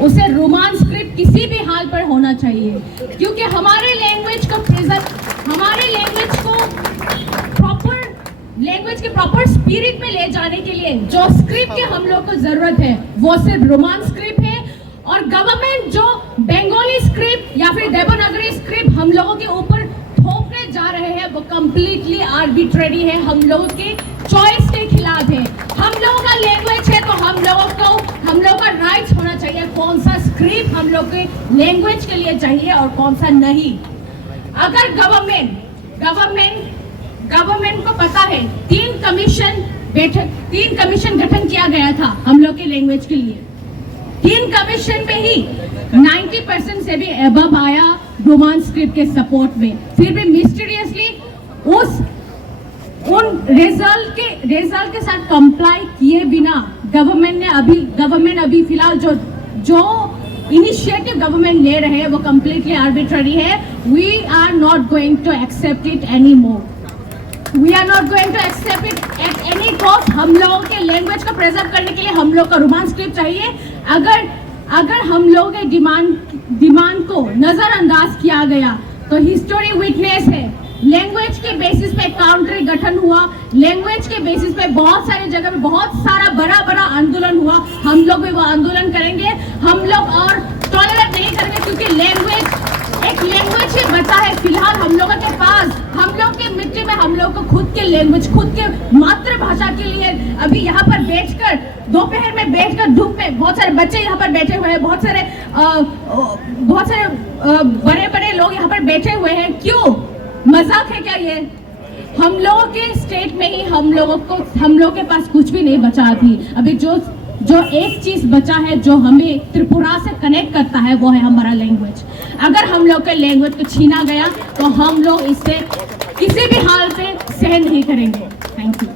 उसे Roman script किसी भी हाल पर होना चाहिए, क्योंकि हमारे लैंग्वेज को प्रॉपर स्पिरिट में ले जाने के लिए जो स्क्रिप्ट की हम लोग को जरूरत है वो सिर्फ रोमान स्क्रिप्ट है। और गवर्नमेंट जो बंगाली स्क्रिप्ट या फिर देवनागरी स्क्रिप्ट हम लोगों के ऊपर थोपने जा रहे हैं वो कंप्लीटली आर्बिट्रेरी है, हम लोगों के चॉइस के खिलाफ है। हम लोगों का लैंग्वेज है तो हम लोगों का राइट्स होना चाहिए कौन सा स्क्रिप्ट हम लोग के लैंग्वेज के लिए चाहिए और कौन सा नहीं। अगर गवर्नमेंट को पता है 3 कमीशन गठन किया गया था हम लोग के लैंग्वेज के लिए, 3 कमीशन में ही 90% से भी अबव आया रोमान स्क्रिप्ट के सपोर्ट में, फिर भी मिस्टीरियसली उन रिजल्ट के साथ कंप्लाई किए बिना गवर्नमेंट अभी फिलहाल जो इनिशिएटिव गवर्नमेंट ले रहे हैं वो कंप्लीटली आर्बिट्ररी है। We are not going to accept it any more, we are not going to accept it at any cost. हम लोगों के लैंग्वेज को प्रिजर्व करने के लिए हम लोग का रोमान स्क्रिप्ट चाहिए। अगर हम लोगों के डिमांड को नजरअंदाज किया गया तो हिस्टोरी विटनेस है, लैंग्वेज के बेसिस पे काउंट्री गठन हुआ, लैंग्वेज के बेसिस पे बहुत सारे जगह पे बहुत सारा बड़ा आंदोलन हुआ। हम लोग भी वो आंदोलन करेंगे, हम लोग और टॉलरेट नहीं करेंगे, क्योंकि एक लैंग्वेज ही बचा है फिलहाल हम लोगों के पास। हम लोग के मिट्टी में हम लोग को खुद के लैंग्वेज, खुद के मातृभाषा के लिए अभी यहाँ पर बैठकर दोपहर में बैठकर धूप में बहुत सारे बच्चे यहाँ पर बैठे हुए हैं, बहुत सारे बड़े लोग यहाँ पर बैठे हुए हैं। क्यों? मजाक है क्या ये? हम लोगों के स्टेट में ही हम लोग के पास कुछ भी नहीं बचा थी। अभी जो एक चीज बचा है जो हमें त्रिपुरा से कनेक्ट करता है वो है हमारा लैंग्वेज। अगर हम लोग के लैंग्वेज को छीना गया तो हम लोग इससे किसी भी हाल पे सहन नहीं करेंगे। Thank you.